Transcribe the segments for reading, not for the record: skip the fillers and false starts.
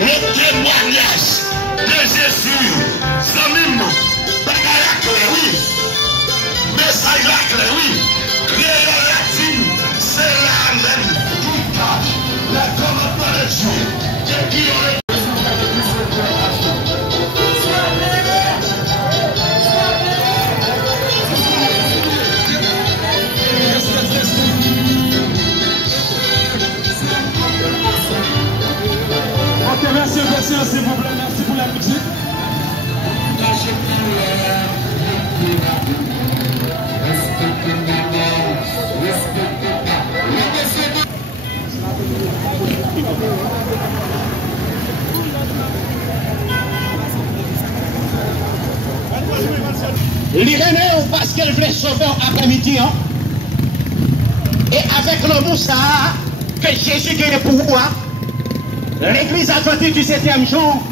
le témoignage de Jésus, ça même, bagaya clé, oui. Message la clé, oui. Créole latine, c'est la même qui cache le commandement de Dieu. Et qui aurait Merci, s'il vous plaît, merci pour la musique. L'Irénée, parce qu'elle voulait sauver après-midi, hein? Et avec l'amour ça que Jésus gagne pour vous, l'église adventiste du 7e jour,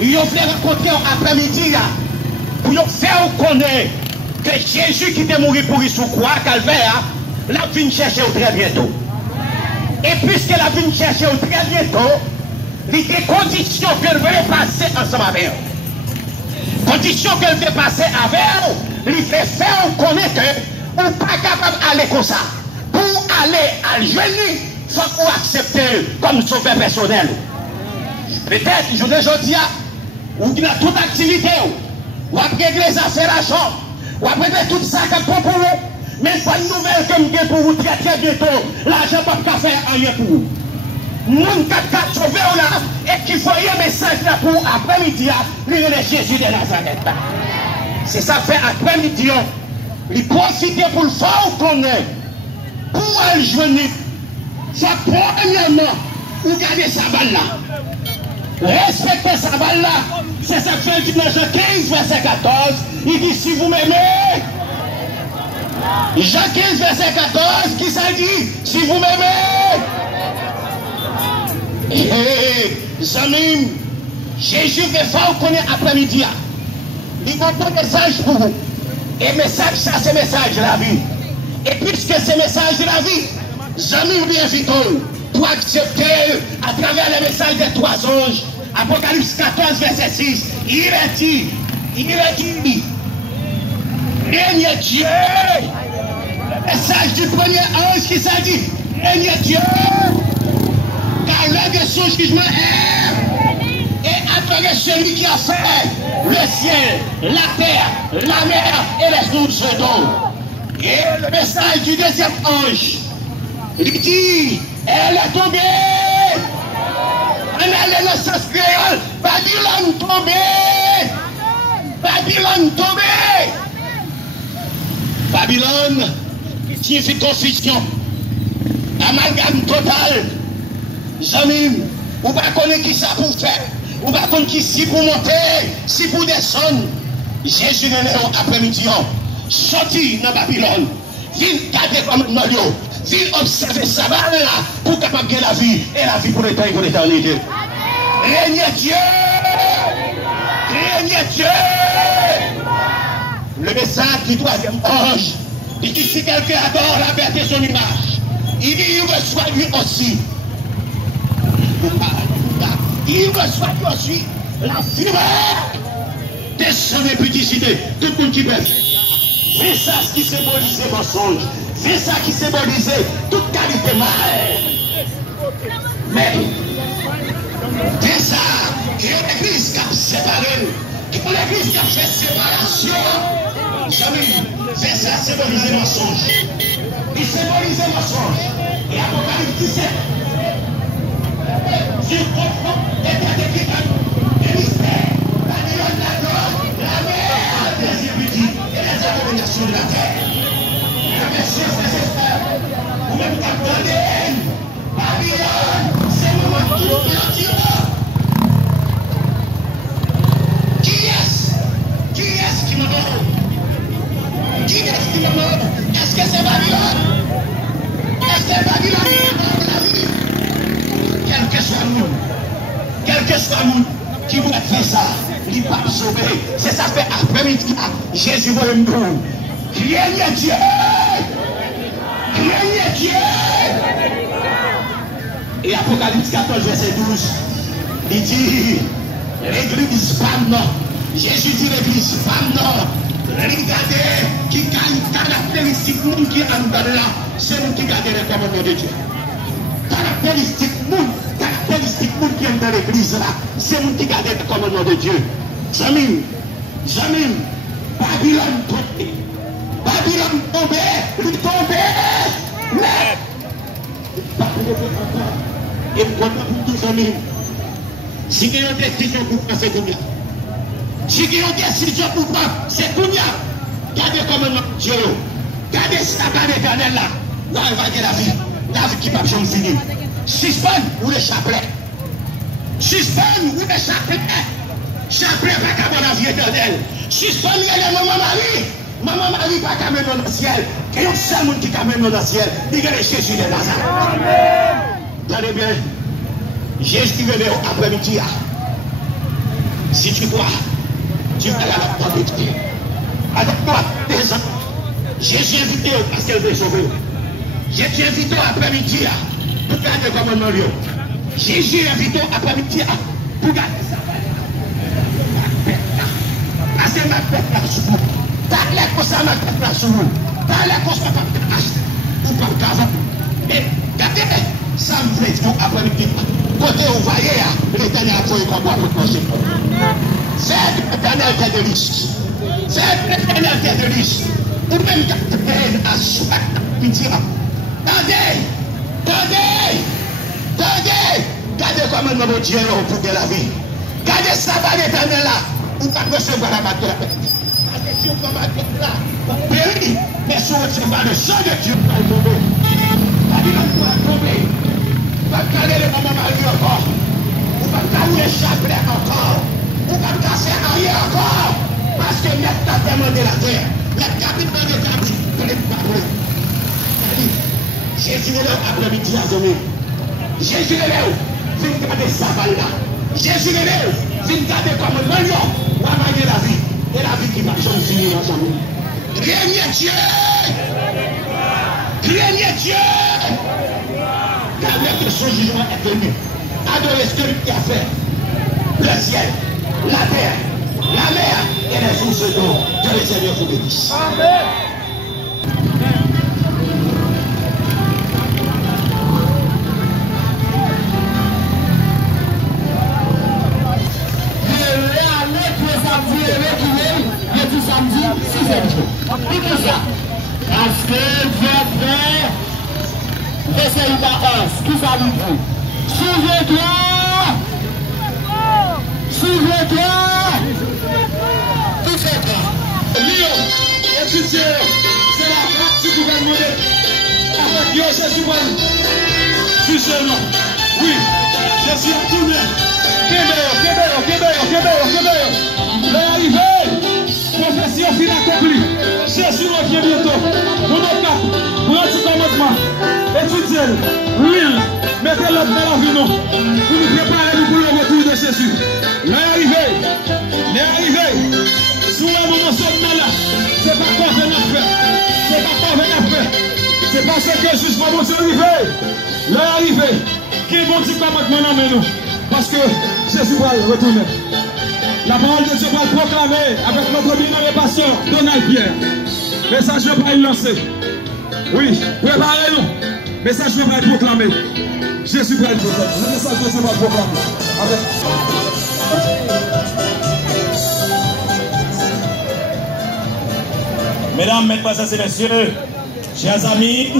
ils ont fait rencontrer après-midi pour faire connaître que Jésus qui était mort pour lui sous croix, calvaire, l'a venu chercher très bientôt. Et puisqu'elle a venu chercher très bientôt, il y a des conditions qu'elle veut passer ensemble avec elle. Conditions qu'elle veut passer avec elle, il fait faire connaître que vous n'êtes pas capable d'aller comme ça. Pour aller à l'jeune, il faut qu'on accepte comme sauveur personnel. Peut-être, je ne dis pas, ou dans toute activité, ou après les affaires à chambre, ou après tout ça comme pour vous, mais pas une nouvelle comme pour vous très très bientôt, l'argent ne peut pas faire rien pour vous. Nous avons sauvé là, et qu'il faut un message là pour après-midi, le Jésus de Nazareth. C'est ça fait après-midi, il profite pour le faire qu'on est, pour aller jeûner. Ça premièrement, vous gardez sa balle là. Respectez sa balle là. C'est ça que fait le Jean 15, verset 14. Il dit si vous m'aimez. Jean 15, verset 14, qui ça dit? Si vous m'aimez. Zamim, Jésus fait faire qu'on est après-midi. Il va pas un message pour vous. Et message, ça c'est message de la vie. Et puisque c'est message de la vie, Zamim bien vite pour accepter à travers le message des trois anges. Apocalypse 14, verset 6. Il est dit, règne Dieu. Le message du premier ange qui s'est dit, règne Dieu. Car l'heure de son jugement est, et après celui qui a fait le ciel, la terre, la mer et les sources d'eau. Et le message du deuxième ange, il dit, elle est tombée. On a le sens créole, Babylone tombée. Babylone tombée. Babylone signifie confusion, amalgame total. Jamim, ou pas connaître qui ça pour faire, ou pas connaître qui si pour monter, si pour descendre. Jésus est là après-midi, sorti dans Babylone, viens garder comme nous, viens observer ça là pour capable gagner la vie et la vie pour l'éternité. Règne Dieu, règne Dieu. Le message du troisième ange, il dit si quelqu'un adore la bête et son image, il dit il reçoit lui aussi. Il reçoit lui aussi la fureur de son impudicité. Tout le monde qui baisse. C'est ça qui symbolise le mensonge. C'est ça qui symbolise toute qualité mal. Mais, c'est ça qui est l'église qui a séparé. Qui est l'église qui a fait séparation. C'est ça symbolise le mensonge. Il symbolise le mensonge. Et Apocalypse 17. Je comprends les catégories, les mystères, la Babylone, la mer, les érudits et les abominations de la terre. La messieurs, frères et frères, vous-même qui attendez, Babylone, c'est le moment où nous partirons. Qui est-ce qui me demande? Qui est-ce qui me demande? Est-ce que c'est Babylone? Est-ce que c'est Babylone de la vie? Quel que soit nous qui vous fait ça, il va sauver. C'est ça fait après-midi. Jésus va nous crier Dieu. Crier Dieu. Et Apocalypse 14, verset 12. Il dit, l'église femme non. Jésus dit l'église femme non. Regardez qui gagne caractéristique monde qui est en dedans là, c'est nous qui gardons les commandements de Dieu. Caractéristique monde qui est dans l'église là, c'est nous qui gardons les commandements de Dieu. Jamim, Babylone tombé. Babylone tombé, il tombé. Mais, et pour tous amis, si vous avez une décision pour passer Kounia, si vous avez une décision pour passer Kounia, gardez commandement de Dieu, gardez ça par l'éternel là, non, il va dire la vie qui va jamais finir. Suspend ou le chapelet. Suspend ou le chapelet. Chapelet va qu'à la vie éternelle. Suspend les maman Marie va qu'à dans le ciel. Il y a un seul monde qui t'amène dans le ciel. Il y a Jésus de Nazareth. Regardez bien. Jésus est venu après-midi. Si tu crois, tu vas aller à la vie. Avec toi, des ans. Jésus est invité parce qu'elle veut sauver. Jésus est invité après-midi pour garder comme un Mario. Jésus est invité après-midi pour garder ça. Parce que ma tête là sous vous. Parlez comme ça, ma tête là sous vous. Parlez comme ça, ma tête là sous vous. Ou pas qu'avant. Mais regardez, ça me fait tout après-midi. Côté où vous voyez, l'éternel a fait comme moi pour manger. C'est l'éternel qui est de riche. C'est l'éternel qui est de riche. Ou même capitaine à chaque midi. Gardez comme un homme Dieu pour de la vie. Gardez ça par l'éternel là. Ou pas recevoir la matière. Parce que si on va mettre là, on périt. Mais si on recevoir le sang de Dieu, on va tomber. Babylone va tomber. On va garder le maman Marie encore. On va garder le chapelet encore. On va casser arrière encore. Parce que maintenant, t'as demandé la terre. La capitale de ta vie, vous ne pas brûler. Jésus est là après-midi à donner. Jésus est là, viens garder sa balle là. Jésus est là, viens garder comme un lion. On va gagner la vie. Et la vie qui va jamais finir ensemble. Craignez Dieu. Craignez Dieu. Car notre son jugement est venu. Adorez ce que lui a fait. Le ciel, la terre, la mer et les sources d'eau. Que le Seigneur vous bénisse. Amen. Samedi, 6e jour. Pourquoi ça? Parce que Dieu fait verset 11. Qui ça nous dit? Souviens-toi! Qui fait ça? Lyon, étudiez, c'est la grâce du gouvernement. Avec Dieu, Jésus, tu sais non. Oui, je suis à tourner. Québécois. L'arrivée. Prophétie au final accomplie. Jésus revient bientôt. Mon cap, prenez ce commandement. Étudiez-le. Oui, mettez-le dans la vie, non. Pour nous préparer pour le retour de Jésus. L'arrivée. Sous le moment là, c'est pas quoi venir faire. C'est parce que juste pour vous arriver. L'arrivée. Qui vont dire commandement dans nous? Parce que Jésus va retourner. La parole de Dieu va le proclamer avec notre bien-aimé pasteur Donald Pierre. Message de va le lancer. Oui, préparez-nous. Message de va le proclamer. Jésus va le proclamer. Le message de Dieu va le proclamer. Mesdames, mesdemoiselles et messieurs, chers amis,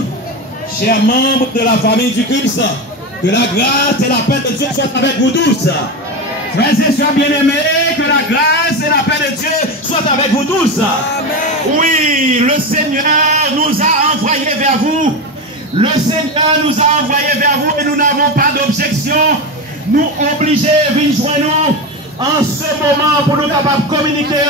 chers membres de la famille du Christ, que la grâce et la paix de Dieu soient avec vous tous. Frères et sœurs bien-aimés, que la grâce et la paix de Dieu soient avec vous tous. Amen. Oui, le Seigneur nous a envoyés vers vous. Le Seigneur nous a envoyés vers vous et nous n'avons pas d'objection. Nous obligés de venir joindre nous en ce moment pour nous capables de communiquer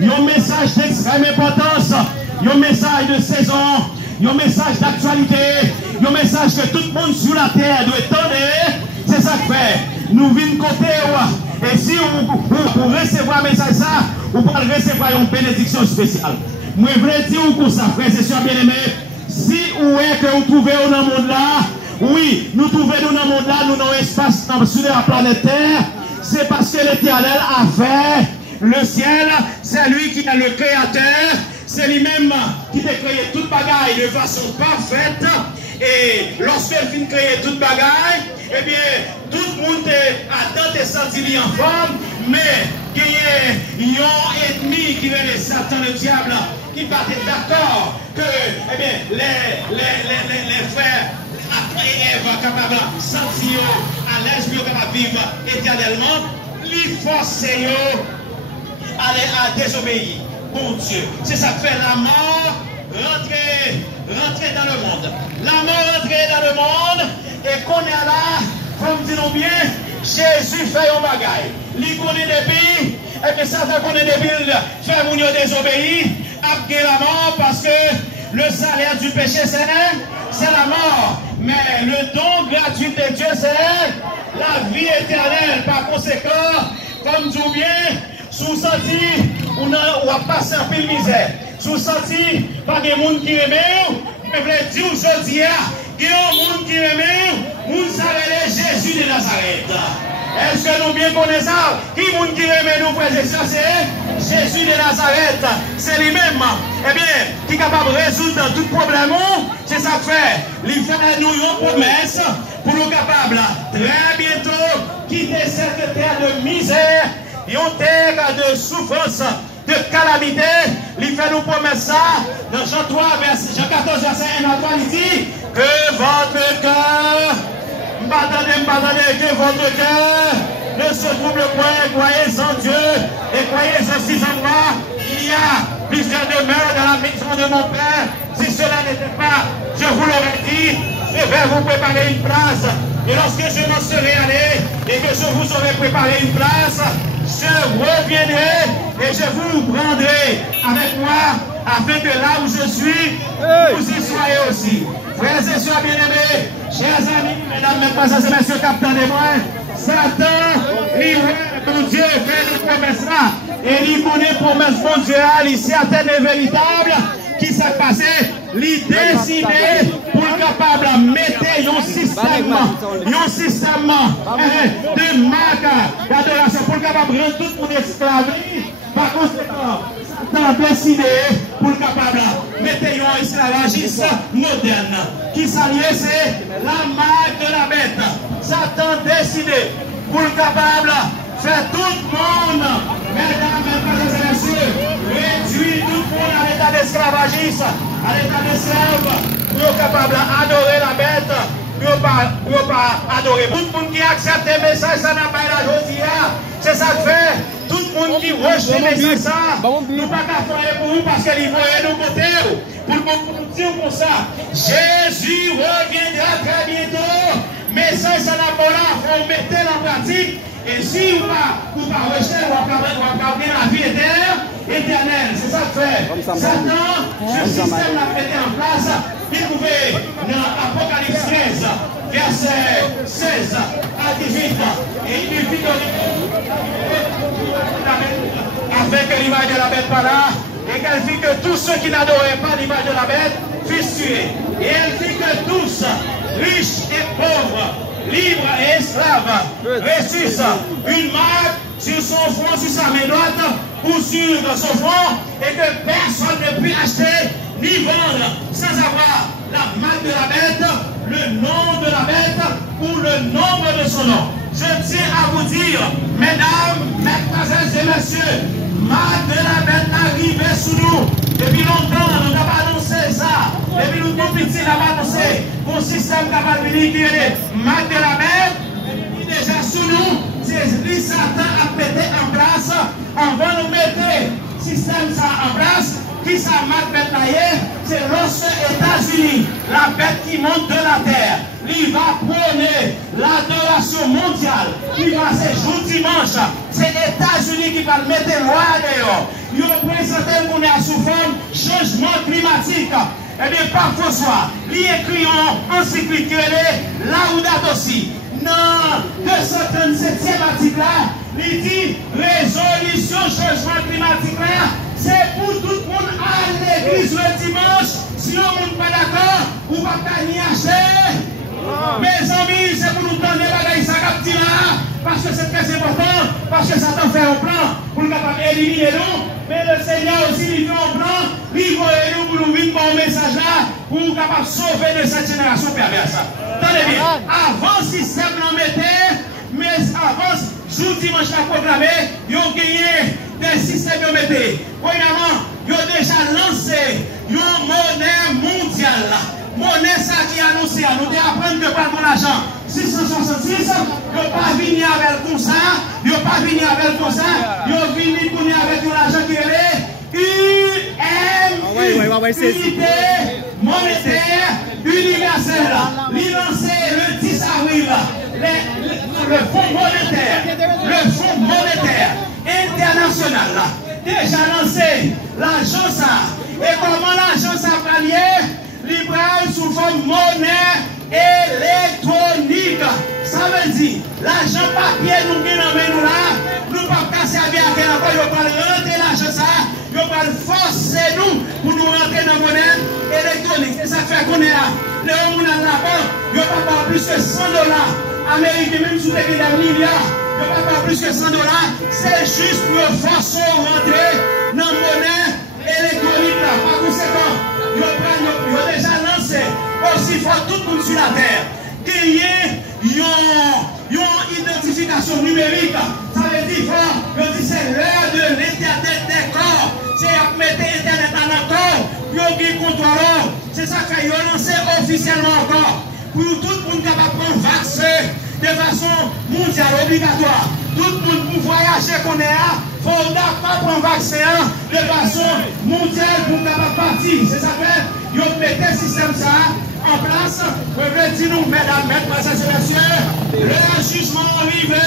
un message d'extrême importance, un message de saison, un message d'actualité, un message que tout le monde sur la terre doit entendre. C'est ça que fait. Nous venons côté. Et si vous recevez un message, ça, vous pouvez recevoir une bénédiction spéciale. Moi, je veux dire pour ça, frères et sœurs bien-aimés, si vous est que vous trouvez dans le monde là, oui, nous trouvons dans le monde là, nous dans l'espace sur la planète Terre, c'est parce que l'Éternel a fait le ciel, c'est lui qui est le créateur, c'est lui-même qui a créé toute bagaille de façon parfaite. Et lorsqu'il finit de créer toute bagaille, eh bien, tout le monde a tant et senti en forme, mais il y a un ennemi qui est le Satan, le diable, qui va être d'accord que eh bien, les frères après Ève capables de sentir à l'aise, capables de vivre éternellement, les forcer à désobéir. Bon Dieu, c'est ça qui fait la mort rentrer dans le monde. La mort rentrer dans le monde et qu'on est là, comme disons bien, Jésus fait un bagaille. Il connaît des pays, et puis ça fait qu'on est des villes, faire mon désobéir, après la mort, parce que le salaire du péché c'est la mort. Mais le don gratuit de Dieu c'est la vie éternelle. Par conséquent, comme dit bien, sous senti, on va passer un peu de misère. Sous senti, pas de monde qui aime, je veux dire aujourd'hui, il y a un monde qui aime, nous savons Jésus de Nazareth. Est-ce que nous bien connaissons ça? Qui est monde qui aime nous, frères et sœurs, c'est Jésus de Nazareth. C'est lui-même, eh bien, qui est capable de résoudre tout problème. C'est ça que fait. Il fait nous une promesse pour nous capables très bientôt quitter cette terre de misère, une terre de souffrance, de calamité. Il fait nous promesse ça dans Jean 3, Jean 14, verset 1 à 3, il dit que votre cœur, que votre cœur ne se trouble point, croyez en Dieu et croyez aussi en moi. Il y a plusieurs demeures dans la maison de mon Père. Si cela n'était pas, je vous l'aurais dit, je vais vous préparer une place. Et lorsque je m'en serai allé et que je vous aurai préparé une place, je reviendrai et je vous prendrai avec moi, afin que là où je suis, vous y soyez aussi. Frères et sœurs bien-aimés, chers amis, mesdames, mesdemoiselles et messieurs, capitaines et moi, Satan, mon Dieu, fait une promesse là. Et il connaît promesse, mon Dieu, il est certaine et véritable. Qui s'est passé, il décidé pour être capable de mettre un système de marque d'adoration pour être capable de rendre tout le monde esclave. Par conséquent, Satan a décidé pour être capable de mettre un esclavagiste moderne. Qui s'allie, c'est la marque de la bête. Satan a décidé pour être capable de faire tout le monde, mesdames, mesdemoiselles et messieurs, réduire tout le monde à l'état d'esclavagiste, à l'état d'esclave, pour être capable d'adorer la bête, pour pas adorer. Tout le monde qui accepte les messages, ça n'a pas la joie. C'est ça que fait. Tout le monde qui rejette les messages, ça, nous ne pouvons pas faire pour vous parce qu'il voyait nos côtés. Pour nous dire comme ça, Jésus reviendra très bientôt. Message, ça n'a pas là, il faut mettre en pratique. Et si vous ne pas rejeter, vous va bien la vie éternelle. C'est ça que fait. Satan, ce système l'a pété en place. Il pouvait, dans Apocalypse 13, verset 16 à 18, et il dit afin que l'image de la bête par là, et qu'elle fit que tous ceux qui n'adoraient pas l'image de la bête fussent tués. Et elle fit que tous, riches et pauvres, libres et esclaves, reçussent une marque sur son front, sur sa main droite ou sur son front, et que personne ne puisse acheter ni vendre sans avoir la marque de la bête, le nom de la bête ou le nombre de son nom. Je tiens à vous dire, mesdames, mesdemoiselles et messieurs, marque de la bête arrivée sous nous. Depuis longtemps, nous avons annoncé ça. Depuis nous tout petits, nous avons annoncé qu'on système capable de dire marque de la bête, qui est déjà sous nous, c'est lui Satan a pété en place. On va nous mettre système ça en place. Qui ça marque bête là, c'est lorsque États-Unis, la bête qui monte de la terre, il va prôner l'adoration mondiale. Il va se jour dimanche. C'est États-Unis qui va le mettre loin dehors. Il représente qu'on est à sous forme changement climatique. Et bien, parfois, il écrit en encyclique Laudato Si. Non, 237e article là, il dit résolution changement climatique là, c'est pour tout le monde à l'église le dimanche. Si on n'est pas d'accord, on ne va pas y acheter. Mes amis, c'est pour nous donner la gagne, ça capte là. parce que c'est très important, parce que Satan fait un plan pour nous capable éliminer nous, mais le Seigneur aussi il fait un plan, il va nous pour nous vivre un message là, pour nous capable sauver de cette génération perverse. Attendez bien, avant le système l'en mettait, mais avant, jour dimanche à proclamer, ils ont gagné des systèmes de mettait. Premièrement, ils ont déjà lancé une monnaie mondiale. Monnaie ça qui annoncé à nous d'apprendre de par mon argent 666, ils n'ont pas venu avec comme ça, ils n'ont pas venu avec comme ça, ils ont venu avec un argent qui est Unité monétaire universelle. Ils lancé le 10 avril le fonds monétaire international déjà lancé l'agence et comment l'agence a pallié libéral sous forme monnaie électronique. Ça veut dire, l'argent papier nous qui nous là, nous ne pouvons pas servir à quelqu'un encore, nous pouvons rentrer l'argent ça, nous pouvons forcer nous pour nous rentrer dans la monnaie électronique. Et ça fait qu'on est là. Les hommes là-bas, nous ne pouvons pas plus que $100. Américains, même sous les milliards, nous ne pouvons pas plus que $100. C'est juste pour forcer rentrer dans la monnaie électronique là. Par conséquent, nous avons déjà lancé aussi fort tout le monde sur la terre. Qu'il y ait une identification numérique. Ça veut dire que c'est l'heure de l'Internet des corps. C'est à mettre Internet en accord. Puis on contrôle. C'est ça qu'il a lancé officiellement encore. Pour tout le monde capable de prendre vaccin de façon mondiale obligatoire. Tout le monde pour voyager qu'on est là, il faut pas prendre vaccin de façon mondiale pour capable partir. C'est ça que vous mettez le système ça en place. Revenez-nous, mesdames, mesdemoiselles et messieurs, le jugement arrivé,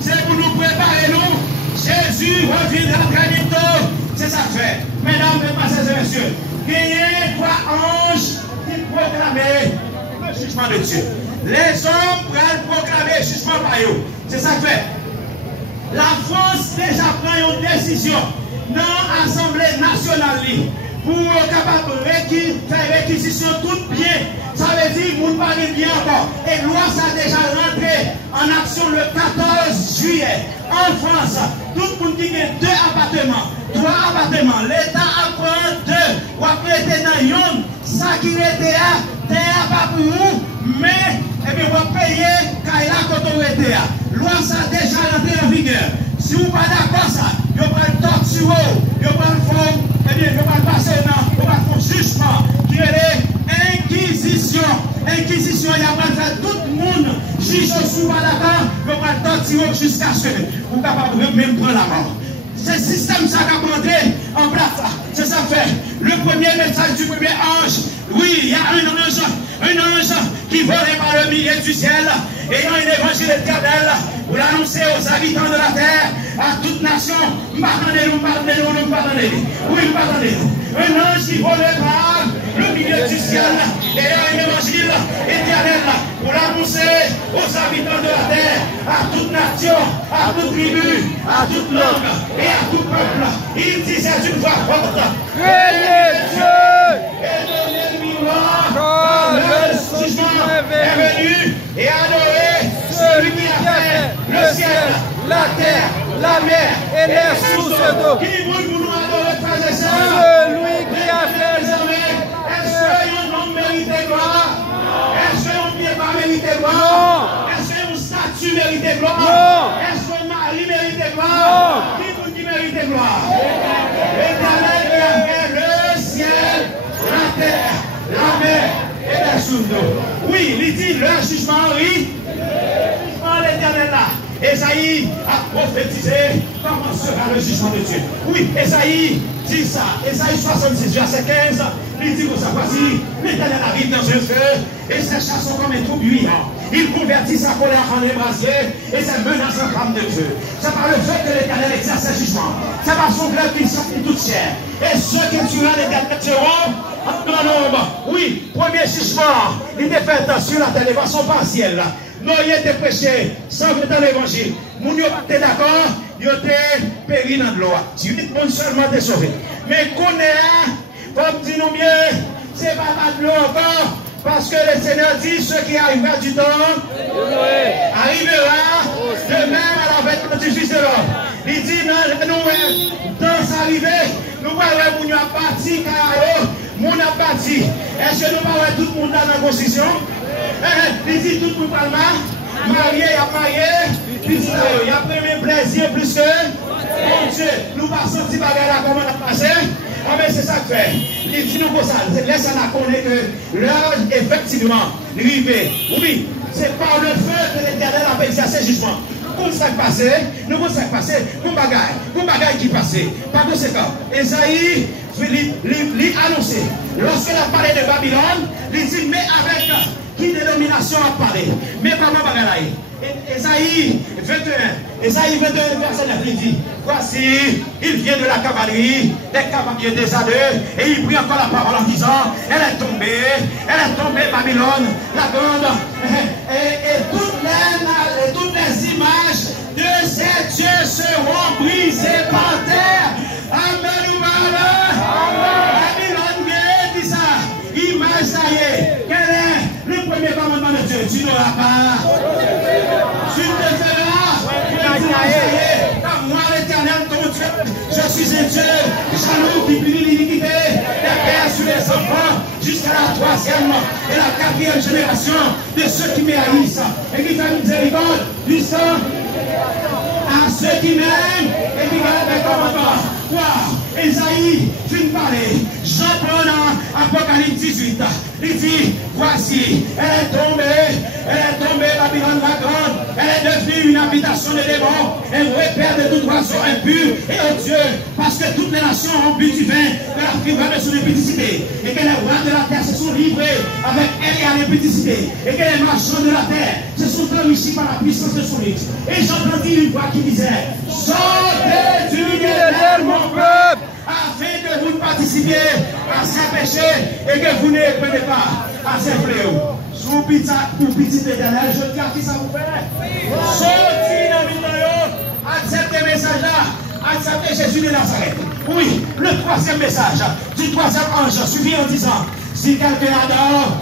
c'est pour nous préparer nous. Jésus reviendra très bientôt. C'est ça que fait. Mesdames, mesdemoiselles et messieurs, il y a 3 anges qui proclamaient le jugement de Dieu. Les hommes veulent proclamer le jugement par eux. C'est ça que fait. La France déjà prend une décision dans l'Assemblée nationale pour capable faire réquisition tout bien. Ça veut dire que vous ne parlez bien encore. Et loi ça a déjà rentré en action le 14 juillet en France. Tout le monde dit qu'il y a 2 appartements, 3 appartements. L'État apprend 2. Ou après était dans yon, ça qui était à terre pas pour vous, mais et bien vous payer quand il a autorité. Loi ça a déjà rentré en vigueur. Si vous n'êtes pas d'accord ça, vous pouvez le torturer, vous pouvez le faire, eh bien vous pouvez passer dans, vous pouvez faire un jugement qui est inquisition. Inquisition, il y a pas de faire tout le monde juge sous pas d'accord, vous pouvez le torturer jusqu'à ce que vous pouvez capable même prendre la mort. C'est le système ça qui a rentré en place. C'est ça fait. Le premier message du premier ange. Oui, il y a un ange qui volait par le milieu du ciel, ayant un évangile éternel pour l'annoncer aux habitants de la terre, à toute nation. Pardonnez-nous. Oui, pardonnez-nous. Un ange qui volait par le milieu du ciel, ayant un évangile éternel pour l'annoncer aux habitants de la terre, à toute nation, à toute tribu, à toute langue et à tout peuple. Il disait d'une voix forte: craignez Dieu et donnez-lui gloire, car le jugement est venu, et adorez celui qui a fait le ciel, la terre, la mer et les sources d'eau. Qui vous nous adorer, frères et sœurs? Celui qui a fait les armées. Est-ce qu'un homme mérite gloire? Est-ce qu'un pied pas mérite gloire? Est-ce qu'une statue mérite gloire? Est-ce qu'un mari mérite gloire? Qui vous dit mérite gloire? L'Éternel qui a fait le ciel, la terre, la mer et les sources d'eau. Oui, il dit le jugement, oui. Le jugement de l'Éternel là. Esaïe a prophétisé comment sera le jugement de Dieu. Oui, Esaïe dit ça. Esaïe 66, verset 15, il dit que ça, voici, l'Éternel arrive dans un feu, et ses chars sont comme un tourbillon. Il convertit sa colère en ébrasier, et ses menaces en flamme de feu. C'est par le fait que l'Éternel exerce ses jugements. C'est par son glaive qu'il sortit toute chair. Et ceux qui tueront l'Éternel seront en grand nombre. Oui, premier jugement, il est fait sur la terre de façon partielle. Noé était prêché sans venir dans l'évangile. Moun yo pas d'accord, yo était péri dans l'eau. 18 personnes seulement étaient sauvés. Mais qu'on est, comme dit nous bien, c'est pas de l'eau encore, parce que le Seigneur dit ce qui arrivera du temps arrivera De même, à la vêtement du fils de l'homme. Il dit, nous, dans arrivé, nous voyons moun a parti, car moun a parti. Est-ce que nous voyons tout le monde dans la constitution? Il dit, tout le monde parle marié, il a marié, il dit, il a pris mes plaisirs plus que mon Dieu. Nous passons petit bagage là, comment on a passé? Ah, mais c'est ça que fait. Il dit, nous, pour ça, laisse on connaître que l'heure, effectivement, arrivé. Oui, c'est par le feu que l'Éternel a fait exercer jugement. Comme ça passé, nous avons ça passé, pour bagaille qui passait. Par conséquent, Esaïe, il annoncé, lorsqu'il a parlé de Babylone, il dit, mais avec qui dénomination a parlé? Mais comment bagaille? Esaïe 21, verset 9, il dit, voici, il vient de la cavalerie, des cavaliers des ânes, et il prit encore la parole en disant, elle est tombée, Babylone, la grande, et toutes les images de ces dieux seront brisées par terre. Amen ou Babylone, dit ça, image ça y est, quel est le premier commandement de Dieu? Tu n'auras pas. Tu ne feras, car moi l'Éternel ton Dieu, je suis un Dieu, jaloux qui punit l'iniquité des pères sur les enfants, jusqu'à la 3e et la 4e génération de ceux qui me haïssent et qui font miséricorde jusqu'à ceux qui m'aiment et qui gardent mes commandements. Wow. Esaïe finit de parler. Jean prend dans Apocalypse 18. Il dit, voici, elle est tombée, Babylone la grande. Elle est devenue une habitation de démons, un repère de tout oiseau impur et odieux, parce que toutes les nations ont bu du vin de la fibre de son impudicité, et que les rois de la terre se sont livrés avec elle et à l'impudicité, et que les marchands de la terre se sont enrichis par la puissance de son luxe. Et j'entendis une voix qui disait, sortez du milieu de mon peuple, afin que vous participiez à ces péchés et que vous ne prenez pas à ces fléaux. Sous petit éternel, je dis à qui ça vous fait. Sortez dans le milieu, acceptez le message là, acceptez Jésus de Nazareth. Oui, le 3e message du 3e ange suivi en disant, si quelqu'un adore,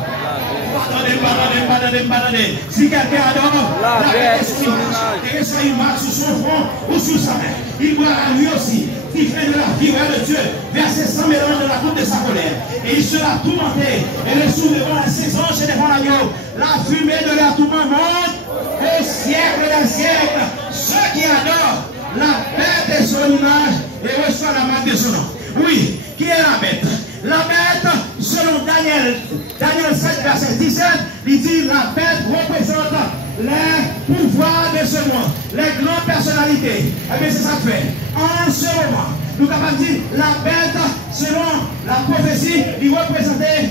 pardonnez. Si quelqu'un adore, la paix est sur l'image, et soit une marque sur son front ou sur sa main. Il boira lui aussi, qui fait de la fureur de Dieu, verser 100 mélanges de la coupe de sa colère. Et il sera tourmenté, et le soulevant les 6 anges et devant l'agneau. La fumée de leur tourment monte au siècle des siècles. Ceux qui adorent la bête de son image et reçoivent la marque de son nom. Oui, qui est la bête? La bête, selon Daniel 7, verset 17, il dit la bête représente les pouvoirs de ce monde, les grandes personnalités. Eh bien, c'est ça que fait. En ce moment, nous avons dit la bête, selon la prophétie, il représentait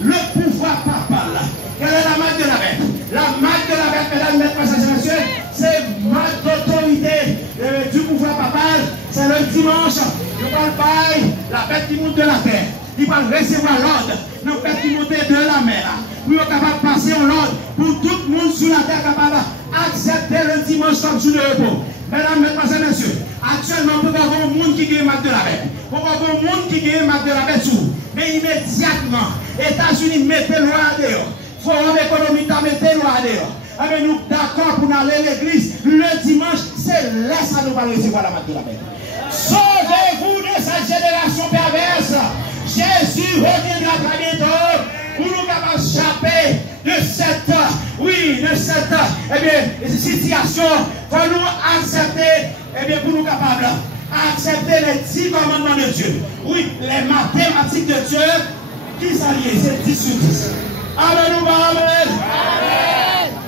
le pouvoir papal. Quelle est la marque de la bête? La marque de la bête, mesdames et messieurs, c'est marque d'autorité du pouvoir papal. C'est le dimanche. Nous parlons pas la bête qui monte de la terre. Il va recevoir l'ordre. La bête qui monte de la mer. Pour être capable de passer en ordre. Pour tout le monde sur la terre capable d'accepter le dimanche comme jour de repos. Mesdames, mesdemoiselles, messieurs, actuellement, nous avons un monde qui gagne marque de la bête. Nous avons un monde qui gagne marque de la bête sous. Mais immédiatement, États-Unis mettent loi dehors. Forum économique a mis loi dehors. Mais nous d'accord pour aller à l'église le dimanche, c'est là ça nous va recevoir la marque de la bête. Sauvez-vous de cette génération perverse. Jésus reviendra très bientôt pour nous capables d'échapper de cette situation. Pour nous accepter, pour nous capables d'accepter les 10 commandements de Dieu. Oui, les mathématiques de Dieu qui s'allient, c'est 10 sur 10. Alléluia, amen.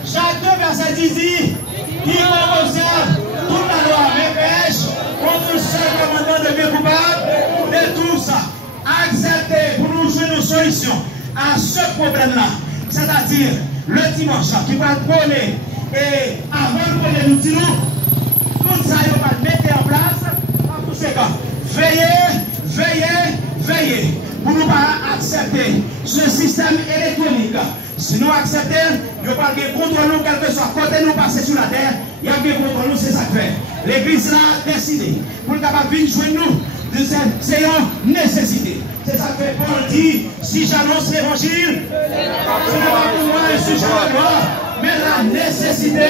Jacques 2, verset 10 dit, qui observe toute la loi, mais pêche contre le seul commandement de bien coupable de tout ça. Accepter pour nous jouer une solution à ce problème-là, c'est-à-dire le dimanche qui va prôner et avant de prôner nous disons, tout ça, on va le mettre en place en conséquent. Veillez pour nous pas accepter ce système électronique. Si nous acceptons, nous ne pouvons pas contre nous, quel que soit côté nous passer sur la terre, il y a bien contre nous, c'est ça que fait. L'église a décidé pour capable de jouer nous. C'est une nécessité. C'est ça que Paul dit, si j'annonce l'évangile, ce n'est pas pour moi un sujet de gloire, mais la nécessité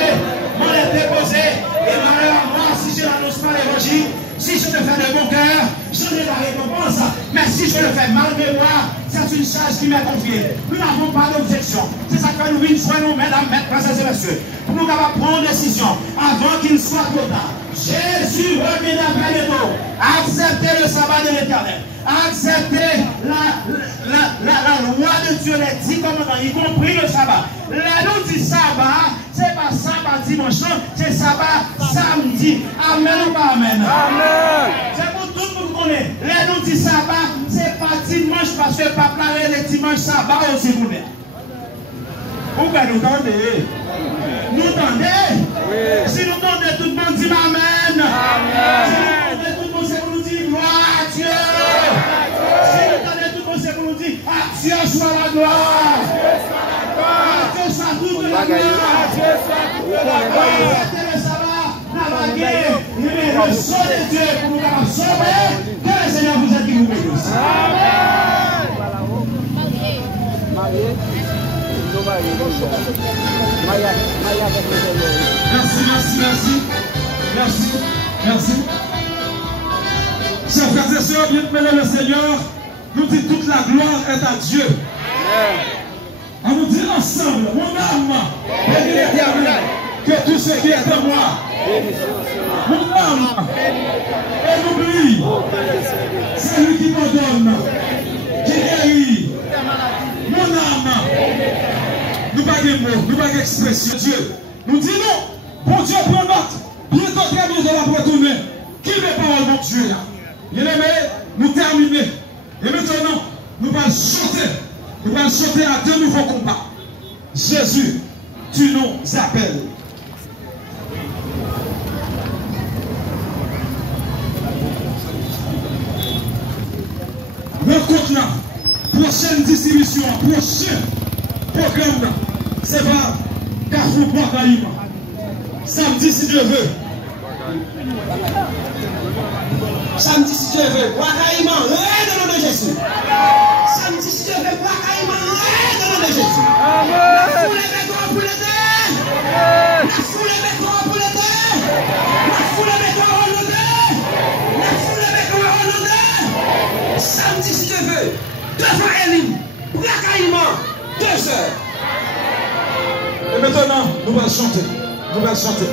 mon est déposé, et malheur à moi si je n'annonce pas l'évangile, si je le fais de bon cœur, je n'ai la récompense. Mais si je le fais malgré moi, c'est une charge qui m'est confiée. Nous n'avons pas d'objection. C'est ça que nous venons, mesdames, mesdames et messieurs, pour nous capables prendre une décision avant qu'il soit trop tard. Jésus reviendra bientôt. Acceptez le sabbat de l'Éternel. Acceptez la loi de Dieu, les 10 commandements, y compris le sabbat. Là, nous dit sabbat, c'est pas sabbat dimanche, c'est sabbat samedi. Amen ou pas amen? Amen. C'est pour tout le monde connaît. Là, nous dit sabbat, c'est pas dimanche parce que papa l'a le dimanche sabbat aussi pour nous. Vous pouvez nous entendre? Nous entendez? Oui. Si nous entendons, tout le monde dit amen. Amen. Si nous entendons, tout le monde, c'est pour nous dire gloire à Dieu. Si nous entendons, tout le monde, c'est pour nous dire à Dieu soit la gloire. À Dieu soit toute la gloire. Acceptez le sabbat, la baguette, le sang de Dieu pour nous sauver. Que le Seigneur vous aide qui vous bénisse. Amen. Merci. Chers frères et sœurs, bien-aimés le Seigneur, nous dit toute la gloire est à Dieu. On nous dit ensemble, mon âme, bénis l'Éternel, que tout ce qui est en moi, mon âme, et n'oublie, c'est lui qui m'ordonne, qui guérit, mon âme. Nous pas de mots, nous pas d'expression. Dieu nous dit non. Bon Dieu prend note. Bientôt, très bientôt, on va retourner. Qui met parole, mon Dieu là? Bien aimé, nous terminons. Et maintenant, nous allons chanter. Nous allons chanter à deux nouveaux combats. Jésus, tu nous appelles. Rencontre là. Prochaine distribution, prochain programme, c'est pas Carrefour Bois-Caïma. Samedi si Dieu veut. Samedi si Dieu veut. Bois-Caïma, dans le nom de Jésus. Samedi si Dieu veut. Bois-Caïma, dans le nom de Jésus. La foule est béton pour l'été. La foule est béton pour l'été. La foule est béton en l'odeur. La foule est béton en l'odeur. Samedi si Dieu veut. Devant Elim. Bois-Caïma. 2 heures. Et maintenant, nous allons chanter. Nous allons chanter.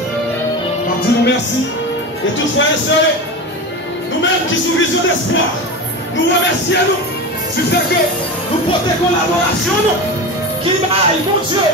On dit nous merci. Et tout frères et sœurs, nous-mêmes qui sommes vision d'espoir, nous remercions nous du fait que nous portons collaboration, nous, qui baille, mon Dieu,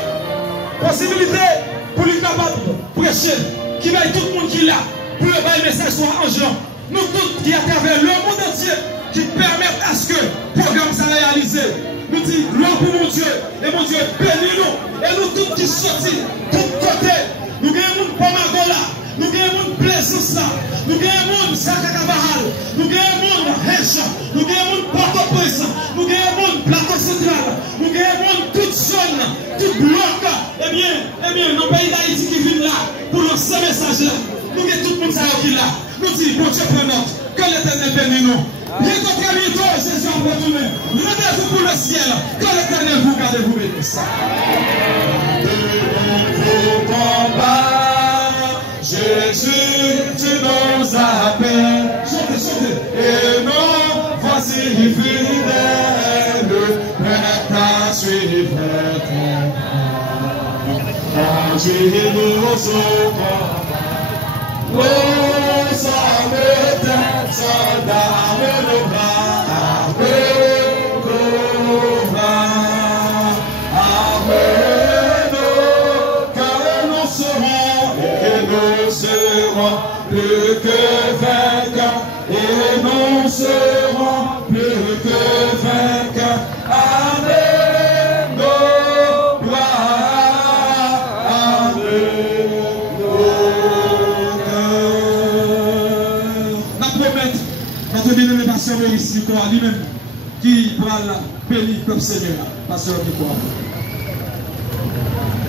possibilité pour lui capable de prêcher, qui baille tout le monde qui est là, pour le bail message soit en gens. Nous tous qui à travers le monde entier, qui permettent à ce que le programme soit réalisé. Nous disons gloire pour mon Dieu, et mon Dieu bénis-nous, et nous tous qui sortis, tous côtés, nous gagnons pas Magola, nous gagnons Plaisance là, nous gagnons Sakakabahal, nous gagnons Hesha, nous gagnons Port-au-Prince, nous gagnons Plateau Central, nous gagnons toute zone, tout bloc, eh bien, dans le pays d'Haïti qui vient là, pour lancer ce message là, nous gagnons tout le monde qui est là, nous disons, bon Dieu prend note, que l'Éternel bénisse nous. Bientôt, très bientôt, Jésus va retourner. Rendez-vous pour le ciel. Que l'Éternel vous garde, vous bénisse. De nouveaux combats, Jésus, tu nous appelles. Chantez, chantez. Et nous, voici fidèles, prêts à suivre ton pas. Conduis-nous au combat. Nous sommes tes soldats, nos bras, nos bras, nous, car nous serons, et nous serons plus que vainqueurs, et nous serons plus que vainqueurs. Amen, nos bras, amen. Notre bien-aimé pasteur ici, lui-même, qui prend la béni comme Seigneur, pasteur de quoi.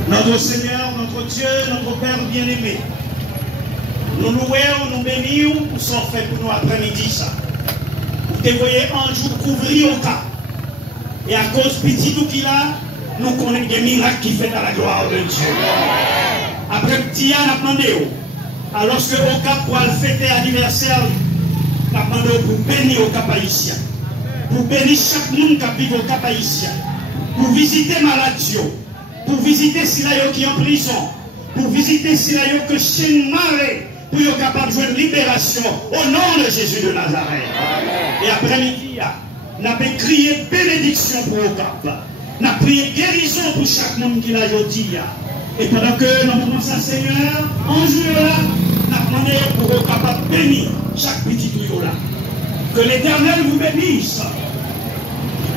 Notre Seigneur, notre Dieu, notre Père bien-aimé, nous louons, nous bénissons pour son fait pour nous après-midi ça. Vous te voyez un jour couvrir au cas. Et à cause petit tout qu'il a, nous connaissons des miracles qui fait dans la gloire de Dieu. Après petit an, on a demandé, alors que au cap pour le fêter l'anniversaire, on a demandé pour bénir au cap haïtien. Pour bénir chaque monde qui vit au cap haïtien. Pour visiter maladies, pour visiter Silayo qui est en prison, pour visiter Silayo que Chine marée, pour être capable de jouer une libération au nom de Jésus de Nazareth. Et après-midi, on a crié bénédiction pour le cap. On a prié guérison pour chaque monde qui l'a dit. Et pendant que nous prenons ça, Seigneur, en jour là, on a demandé pour être capable de bénir chaque petit tuyau là. Que l'Éternel vous bénisse.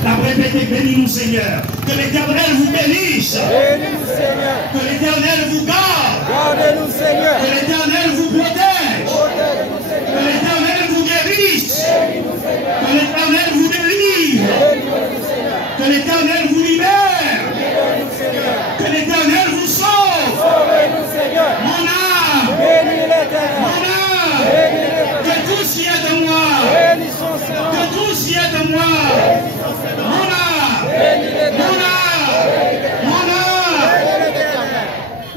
La répété, bénis-nous, Seigneur. Que l'Éternel vous bénisse. Bénis-nous, Seigneur. Que l'Éternel vous garde. Gardez-nous, Seigneur. Que l'Éternel vous protège. Protège-nous, Seigneur. Que l'Éternel vous guérisse. Bénis-nous, Seigneur. Que l'Éternel vous délivre. Bénis-nous, Seigneur. Que l'Éternel vous libère. Libère-nous, Seigneur. Que l'Éternel vous sauve. Sauvez-nous, Seigneur. Mon âme. Bénis l'Éternel. Mon âme. Bénis l'Éternel. Que tout s'y est de moi. Bénissons son nom. Que tout s'y est de moi. Mon âme. Bénis Mon l'Éternel. âme. Mon âme. Bénis l'Éternel.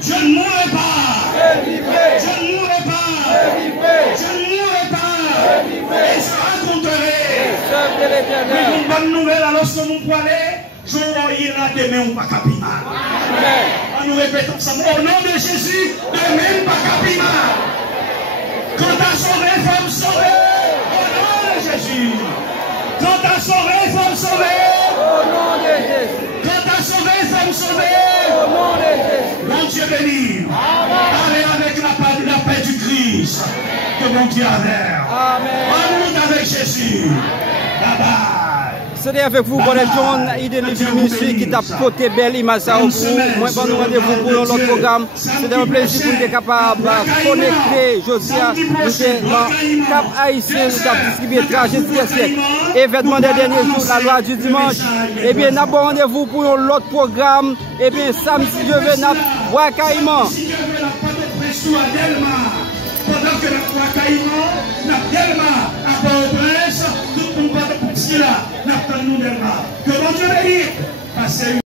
Je ne mourrai pas. Je vivrai. Je ne mourrai pas. Je vivrai. Je ne mourrai pas. vivrai. Et je raconterai. Serve de l'Éternel. Une bonne nouvelle alors que mon poilet, je vais là demain ou pas capima. Amen. Nous répétons ça. Au nom de Jésus, demain pas capima. Quand t'as sauvé, femme sauvée. Au nom de Jésus. Quand t'as sauvé, femme sauvée. Au nom de Jésus. Quand t'as sauvé, femme sauvée. Au nom de Jésus. Mon Dieu béni. Allez avec la paix du Christ. Que mon Dieu a vers. Amen. On avec Jésus. Bye bye. C'est avec vous, Bonnet John, idée de monsieur qui t'a porté belle image à vous. Moi, je vous rendez-vous pour notre programme. C'est un plaisir pour être capable de connecter, Josia, nous Cap Haïtien, nous avons distribué tragédie siècle. Événement des derniers jours, la loi du dimanche. Eh bien, nous avons rendez-vous pour l'autre programme. Eh bien, samedi, je vais nous voir Caïman. Pendant que notre Wakaïman, notre Delma, à Port-au-Prince, tout le monde va de là, notre nous Delma. Que mon Dieu bénisse.